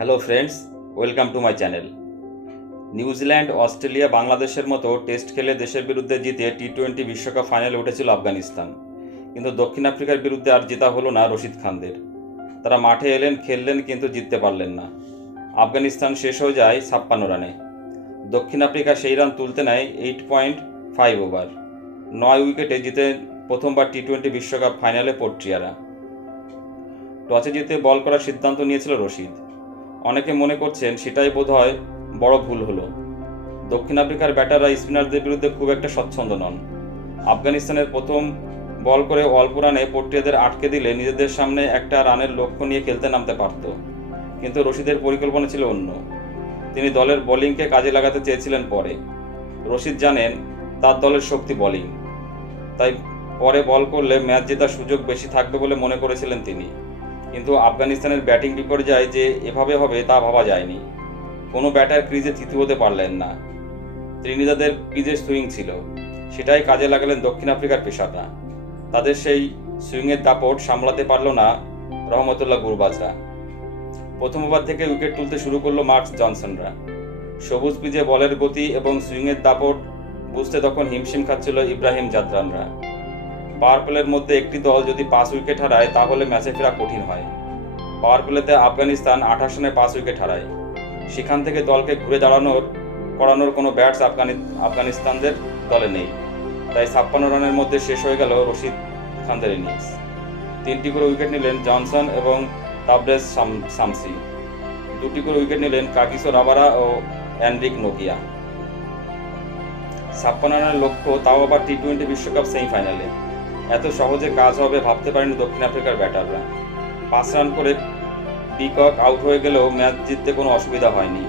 Hello friends welcome to my channel New Zealand Australia বাংলাদেশের মতো test খেলে দেশের বিরুদ্ধে জিতে টি টোয়েন্টি বিশ্বকাপ ফাইনালে উঠেছিল আফগানিস্তান। কিন্তু দক্ষিণ আফ্রিকার বিরুদ্ধে আর জেতা হলো না রশিদ খানদের। তারা মাঠে এলেন, খেললেন, কিন্তু জিততে পারলেন না। আফগানিস্তান শেষ হয়ে যায় ছাপ্পান্ন রানে। দক্ষিণ আফ্রিকা সেই রান তুলতে নেয় এইট পয়েন্ট ফাইভ ওভার নয় উইকেটে জিতে প্রথমবার টি টোয়েন্টি বিশ্বকাপ ফাইনালে পোর্ট্রিয়ারা। টসে জিতে বল করার সিদ্ধান্ত নিয়েছিল রশিদ। অনেকে মনে করছেন সেটাই বোধহয় বড় ভুল হলো। দক্ষিণ আফ্রিকার ব্যাটাররা স্পিনারদের বিরুদ্ধে খুব একটা স্বচ্ছন্দ নন। আফগানিস্তানের প্রথম বল করে অল্প রানে পোর্টিয়াদের আটকে দিলে নিজেদের সামনে একটা রানের লক্ষ্য নিয়ে খেলতে নামতে পারত। কিন্তু রশিদের পরিকল্পনা ছিল অন্য। তিনি দলের বোলিংকে কাজে লাগাতে চেয়েছিলেন পরে। রশিদ জানেন, তার দলের শক্তি বোলিং। তাই পরে বল করলে ম্যাচ জেতার সুযোগ বেশি থাকবে বলে মনে করেছিলেন তিনি। কিন্তু আফগানিস্তানের ব্যাটিং বিপর্যয় যে এভাবে হবে তা ভাবা যায়নি। কোনো ব্যাটার ক্রিজে থিতু হতে পারলেন না। ত্রিনিদাদের ক্রিজে সুইং ছিল। সেটাই কাজে লাগালেন দক্ষিণ আফ্রিকার পেশাটা তাদের সেই সুইংয়ের দাপট সামলাতে পারল না রহমতুল্লাহ গুরবাজরা। প্রথম ওভার থেকে উইকেট তুলতে শুরু করল মার্কস জনসনরা। সবুজ পিজে বলের গতি এবং সুইংয়ের দাপট বুঝতে তখন হিমশিম খাচ্ছিল ইব্রাহিম জাদরানরা। পাওয়ার মধ্যে একটি দল যদি পাঁচ উইকেট হারায়, তাহলে ম্যাচে ফেরা কঠিন হয়। পাওয়ার প্লেতে আফগানিস্তান আঠাশ রানে পাঁচ উইকেট হারায়। সেখান থেকে দলকে ঘুরে দাঁড়ানোর, করানোর কোনো ব্যাটস আফগানি, আফগানিস্তানদের দলে নেই। তাই ছাপ্পান্ন রানের মধ্যে শেষ হয়ে গেল রশিদ খানদের ইনিংস। তিনটি করে উইকেট নিলেন জনসন এবং তাবরেজ সাম- সামসি। দুটি করে উইকেট নিলেন কাকিসো রাবারা ও অ্যান্ড্রিক নোকিয়া। ছাপ্পান্ন রানের লক্ষ্য তাও আবার টি টোয়েন্টি বিশ্বকাপ সেমিফাইনালে। সহজে কাজ হবে ভাবতে পারেনি দক্ষিণ আফ্রিকার ব্যাটাররা। পাঁচ রান করে পিকক আউট হয়ে গেলেও ম্যাচ জিততে কোনো অসুবিধা হয়নি।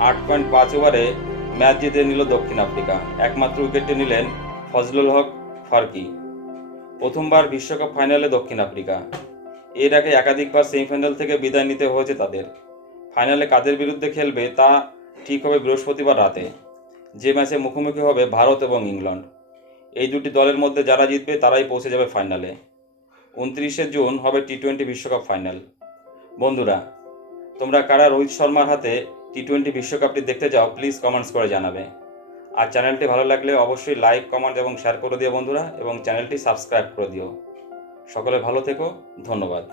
আট পয়েন্ট পাঁচ ওভারে ম্যাচ জিতে নিল দক্ষিণ আফ্রিকা। একমাত্র উইকেটটি নিলেন ফজলুল হক, ফারকি। প্রথমবার বিশ্বকাপ ফাইনালে দক্ষিণ আফ্রিকা। এর আগে একাধিকবার সেমিফাইনাল থেকে বিদায় নিতে হয়েছে তাদের। ফাইনালে কাদের বিরুদ্ধে খেলবে তা ঠিক হবে বৃহস্পতিবার রাতে। যে ম্যাচে মুখোমুখি হবে ভারত এবং ইংল্যান্ড। এই দুটি দলের মধ্যে যারা জিতবে তারাই পৌঁছে যাবে ফাইনালে। উনত্রিশে জুন হবে টি টোয়েন্টি বিশ্বকাপ ফাইনাল। বন্ধুরা, তোমরা কারা রোহিত শর্মার হাতে টি টোয়েন্টি বিশ্বকাপটি দেখতে যাও প্লিজ কমেন্টস করে জানাবে। আর চ্যানেলটি ভালো লাগলে অবশ্যই লাইক কমেন্ট এবং শেয়ার করে দিও বন্ধুরা, এবং চ্যানেলটি সাবস্ক্রাইব করে দিও। সকলে ভালো থেকো, ধন্যবাদ।